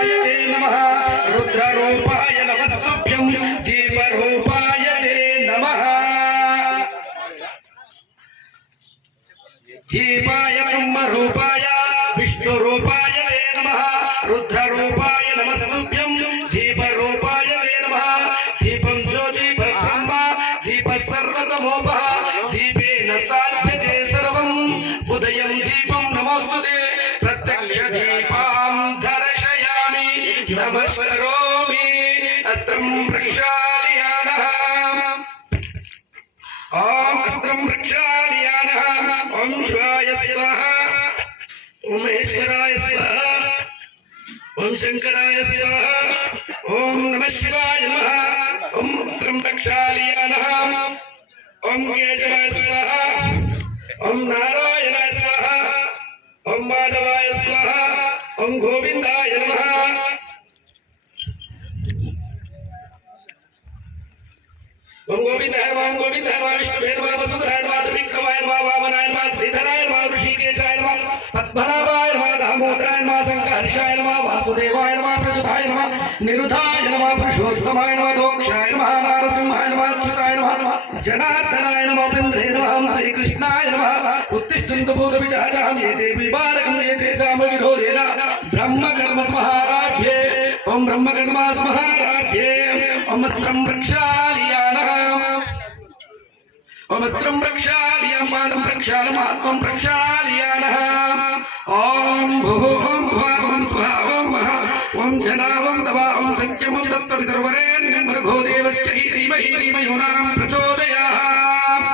रूपाय ते नमः रुद्ररूपाय नमस्तुभ्यं दीपरूपाय ते नमः दीपाय ब्रह्मरूपाय विष्णुरूपाय ते नमः रुद्ररूपाय नमस्तुभ्यं दीपरूपाय ते नमः दीपं ज्योति ब्रह्म दीप सर्वतमोपः दीपेन साध्यते सर्वम् उदयं दीपं नमोस्तुते प्रत्यक्ष दीपां दर्शयामि नमस्करोमि अस्त्रं प्रक्षालयामः ॐ अस्त्रं प्रक्षालयामः ॐ शिवाय स्वाहा ॐ महेश्वराय स्वाहा ॐ शंकराय स्वाहा ॐ नमः शिवाय नमः ॐ अस्त्रं प्रक्षालयामः ॐ केशवाय स्वाहा ॐ नारायणाय स्वाहा ॐ माधवाय स्वाहा ॐ गोविंदाय नमः ॐ गोविंदाय नमः ॐ गोविंदाय नमः विष्णुवे नमः वसुधराय नमः त्रिविक्रमाय नमः वामनाय नमः श्रीधराय नमः ऋषिकेशाय नमः पद्मनाभाय नमः दामोदराय नमः संकर्षाय नमः वासुदेवाय नमः प्रचुताय नमः निरुधाय नमः पुरुषोत्तमाय नमः दोक्षाय नमः नारसिंहाय नमः अच्युताय नमः जनार्दनाय नमः वृंदे नमः हरे कृष्णाय नमः उत्तिष्ठन्तु भूतविजाजाम् एते विबारकम् एतेषां विरोधेन ब्रह्मकर्मसमाराभ्ये ॐ ब्रह्मकर्मसमाराभ्ये ॐ अस्त्रं प्रक्षालयामः ॐ अस्त्रं प्रक्षालयामः पादं प्रक्षालयामः आत्मं प्रक्षालयामः ॐ भुः ॐ भुवः ॐ स्वः ॐ महः ॐ जनावं दवा ॐ सत्यमं तत्त्ववितुर्वरेण्यं भर्गो देवस्य धीमहि धियो नाम प्रचोदयात्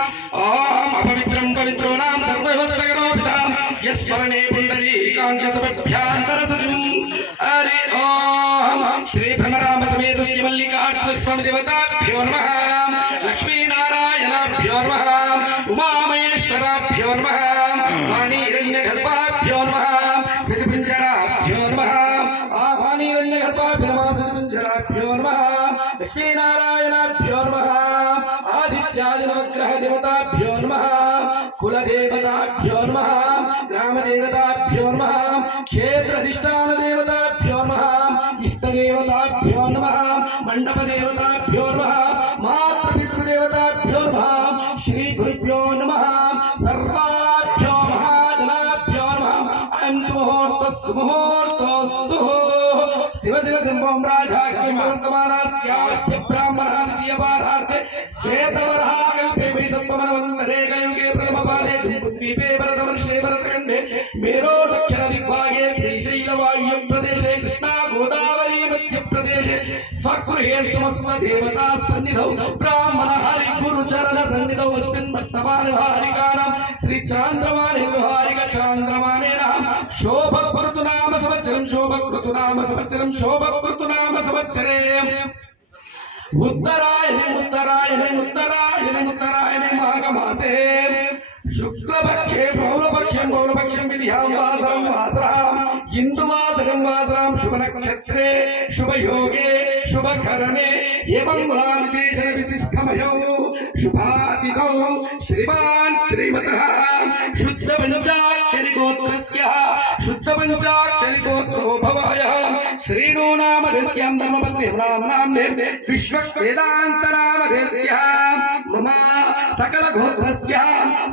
ॐ अपवित्रं पवित्रो नाम सर्ववस्तगणोपितां यस्मरणे पुण्डरीकाञ्चसपद्भ्यान्तरसुजं हरि ॐ श्री भ्रमराम समेत श्री मल्लिकार्जुन स्वामी देवताभ्यो नमः लक्ष्मीनारायणाभ्यो नमः उमामहेश्वराभ्यो नमः वाणीरण्यगर्भाभ्यो नमः शशिपिञ्जराभ्यो नमः वाणीरण्यगर्भाभ्यो नमः शशिपिञ्जराभ्यो नमः लक्ष्मीनारायणाभ्यो नमः आदित्यादिनवग्रह देवताभ्यो नमः कुलदेवताभ्यो नमः ग्रामदेवताभ्यो नमः क्षेत्राधिष्ठान देवताभ्यो नमः इष्टदेवताभ्यो नमः मंडपदेवताभ्यो नमः मातृपितृदेवताभ्यो नमः श्री गुरुभ्यो नमः सर्वाभ्यो महाजनाभ्यो नमः अयं सुमुहूर्तस्तु शिव शिव शंभों राजाख्यमवर्तमानास्याख्य ब्राह्मणादितीयपादार्थे श्वेतवराहकल्पे वै सत्त्वमनवन्तरे कयुगे प्रथमपादे जम्बुद्वीपे भरतवर्षे भरतखण्डे मेरो दक्षिणदिग्भागे श्रीशैलवायुप्रदेशे कृष्णा गोदावरी मध्यप्रदेशे स्वगृहे समस्त देवता सन्निधौ ब्राह्मण हरि गुरुचरण सन्निधौ अस्मिन् वर्तमाने वारिकाणां श्री चान्द्रमाने व्यवहारिक चान्द्रमाने नाम शोभकृतु नाम संवत्सरं शोभकृतु नाम संवत्सरं शोभकृतु नाम संवत्सरे उत्तरायणे उत्तरायणे उत्तरायणे उत्तरायणे माघमासे शुक्लपक्षे पौर्णपक्षं विधियां वासरं वासराम् इंदुवासरं वासरां शुभनक्षत्रे शुभयोगे शुभकरणे एवं विशेषण विशिष्टमयो शुभातिथौ श्रीमान् श्रीमतः शुद्ध पंचाक्षरी गोत्रस्य शुद्ध पंचाक्षरी गोत्रो भवायः श्रीनो नामधेस्यां धर्मपत्नी नाम्ने विश्ववेदान्त नामधेस्य मम सकल गोत्रस्य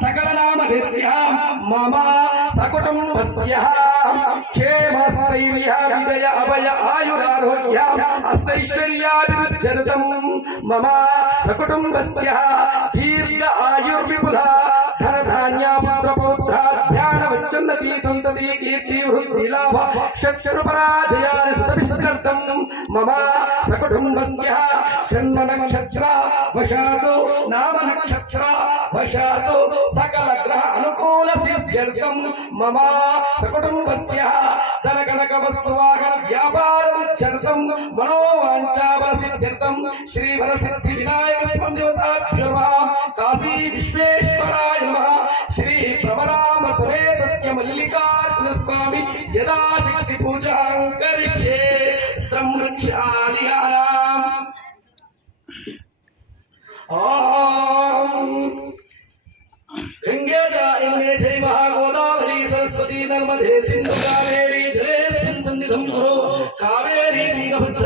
सकल नामधेस्य मम सकुटुम्बस्य क्षेम स्थैर्य विजय अभय आयुरारोग्य अष्टैश्वर्याभिवृद्ध्यर्थं मम सकुटुम्बस्य दीर्घ आयुर्विपुला धनधान्य पुत्रपौत्रा ध्यानवच्चन्नति सन्तति कीर्ति वृद्धि लाभ शत्रुपराजयानि सदभिष्कर्तं मम सकुटुम्बस्य जन्म नक्षत्र वशातो नाम नक्षत्र वशातो सकल ग्रह अनुकूल सिद्ध्यर्थं मम सकुटुम्बस्य धनकनक वस्तुवाहन व्यापार विच्छर्षं मनोवाञ्छाफल सिद्ध्यर्थं श्री वरसिद्धि विनायक स्वामी देवताभ्यो नमः काशी विश्वेश्वराय नमः श्री प्रभराम समेतस्य मल्लिकार्जुन स्वामी यदाशक्ति पूजां करिष्ये स्त्रं वृक्षालयानाम् गंगे जय महागोदावरी सरस्वती नर्मदे सिंधु कावेरी जलेस्मिन् सन्निधं कुरु कावेरी వీరభద్ర